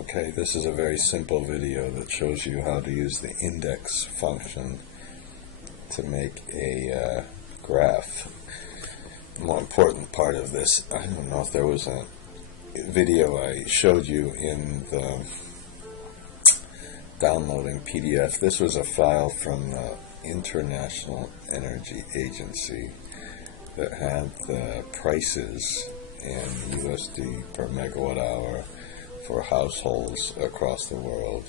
Okay, this is a very simple video that shows you how to use the index function to make a graph. The more important part of this, I don't know if there was a video I showed you in the downloading PDF. This was a file from the International Energy Agency that had the prices in USD per megawatt hour for households across the world,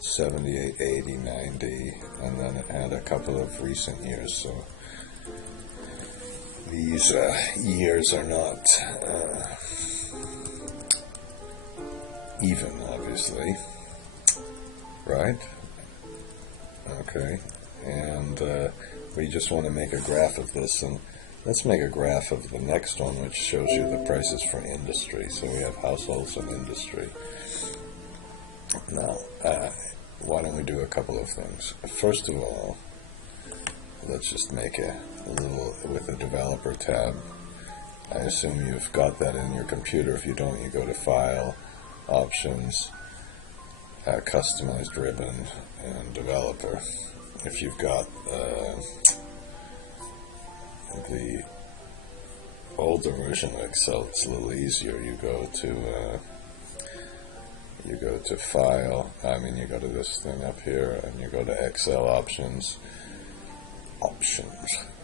78, 80, 90, and then it had a couple of recent years. So these years are not even, obviously, right? Okay, and we just want to make a graph of this, and let's make a graph of the next one, which shows you the prices for industry. So we have households and industry. Now, why don't we do a couple of things? First of all, let's just make a little, with a developer tab. I assume you've got that in your computer. If you don't, you go to File, Options, Customized Ribbon, and Developer. If you've got the older version of Excel, it's a little easier. You go to File. You go to this thing up here, and you go to Excel Options,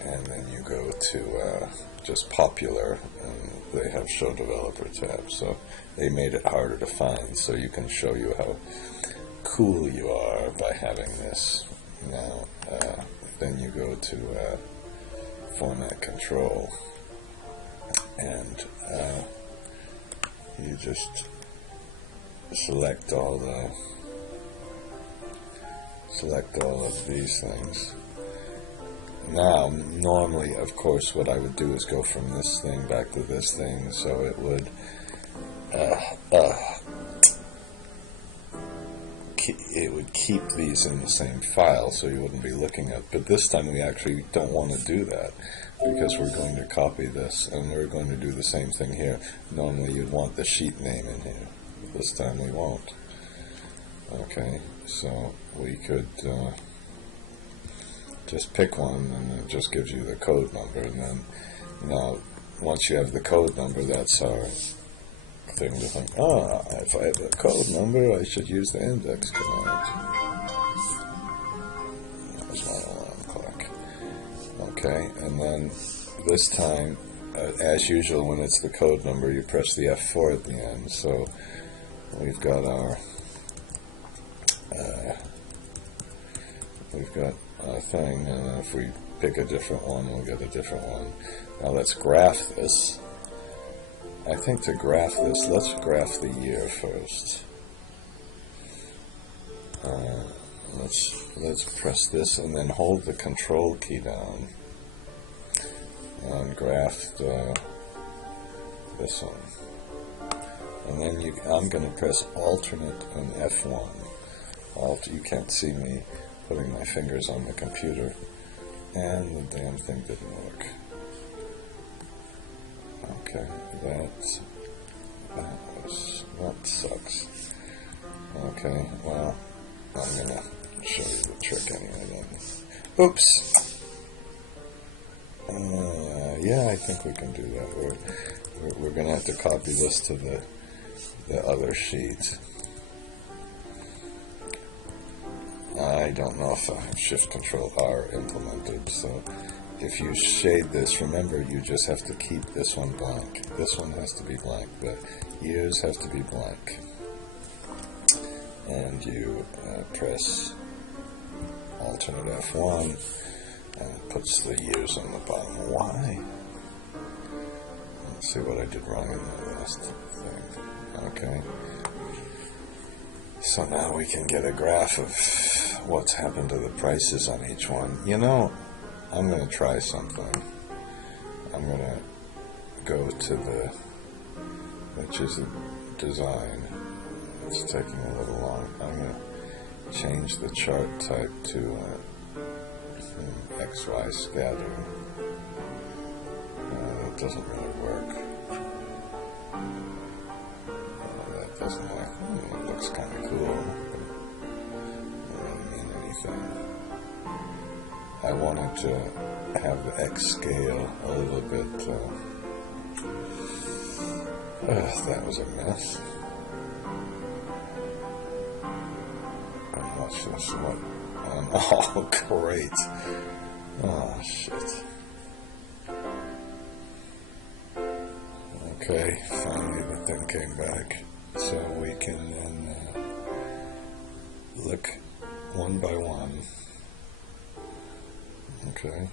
and then you go to just Popular, and they have Show Developer tab. So they made it harder to find, so you can show you how cool you are by having this. Now, then you go to Format Control, and you just select all of these things. Now, normally, of course, what I would do is go from this thing back to this thing, so it would keep these in the same file, so you wouldn't be looking at. But this time we actually don't want to do that, because we're going to copy this, and we're going to do the same thing here. Normally you'd want the sheet name in here. This time we won't. Okay, so we could just pick one, and it just gives you the code number. And then, now, once you have the code number, that's our thing to think, if I have a code number, I should use the index command. That was my alarm clock. Okay, and then this time, as usual, when it's the code number, you press the F4 at the end. So we've got our thing, and then if we pick a different one, we'll get a different one. Now let's graph this. I think to graph this, let's graph the year first. Let's press this and then hold the Control key down and graph this one. And then I'm going to press Alternate and F1. You can't see me putting my fingers on the computer, and the damn thing didn't work. Okay, that sucks. Okay, well, I'm gonna show you the trick anyway then. Oops! Yeah, I think we can do that. We're gonna have to copy this to the other sheet. I don't know if I have Shift-Control-R implemented, so if you shade this, remember you just have to keep this one blank. This one has to be blank, but years have to be blank. And you press Alternate F1, and it puts the years on the bottom. Why? Let's see what I did wrong in the last thing. Okay. So now we can get a graph of what's happened to the prices on each one. You know, I'm going to try something. I'm going to go to which is the design. It's taking a little long. I'm going to change the chart type to XY scattering. It doesn't really work. doesn't like, it looks kind of cool, but it doesn't mean anything. I wanted to have the X scale a little bit, that was a mess. And watch this, what? Oh, great. Oh, shit. Okay, finally the thing came back. So we can then look one by one. Okay,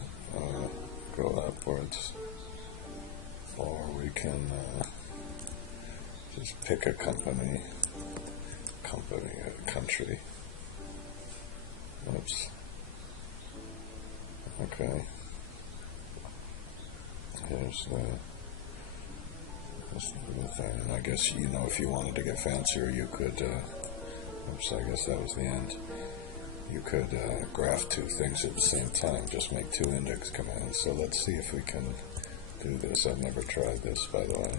go upwards. Or we can just pick a country. Oops. Okay. Here's the thing. And I guess, if you wanted to get fancier, you could, oops, I guess that was the end. You could graph two things at the same time, just make two index commands. So let's see if we can do this. I've never tried this, by the way.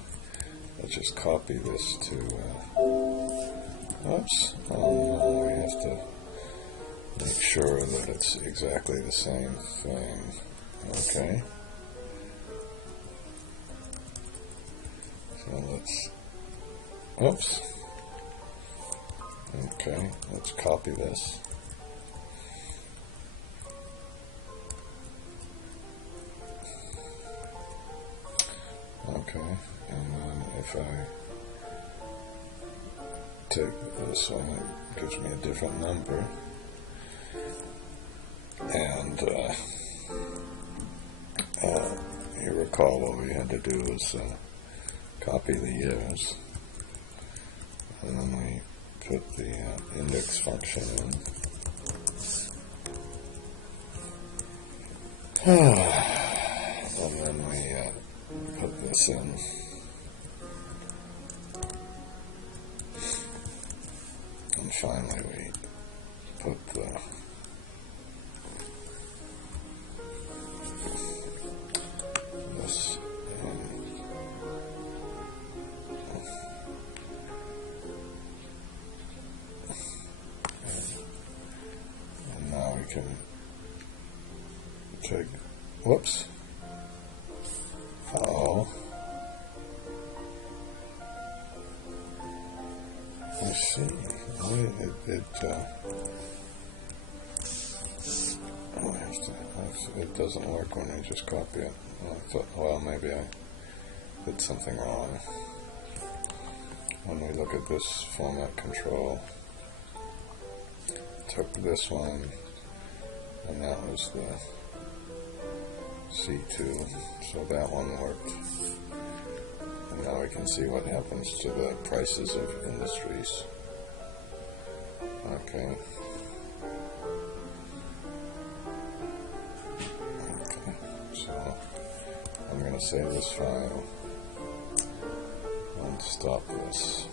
Let's just copy this to, oops, oh no, we have to make sure that it's exactly the same thing. Okay. So let's, oops. Okay, let's copy this. Okay, and then if I take this one, it gives me a different number. And you recall what we had to do was copy the years, and then we put the index function in, and then we put this in. And finally we put this in. And now we can take, whoops. Oh, I see. It doesn't work when I just copy it. I thought, well, maybe I did something wrong. When we look at this format control, took this one, and that was the C2, so that one worked. And now we can see what happens to the prices of industries. Okay. So I'm going to save this file and stop this.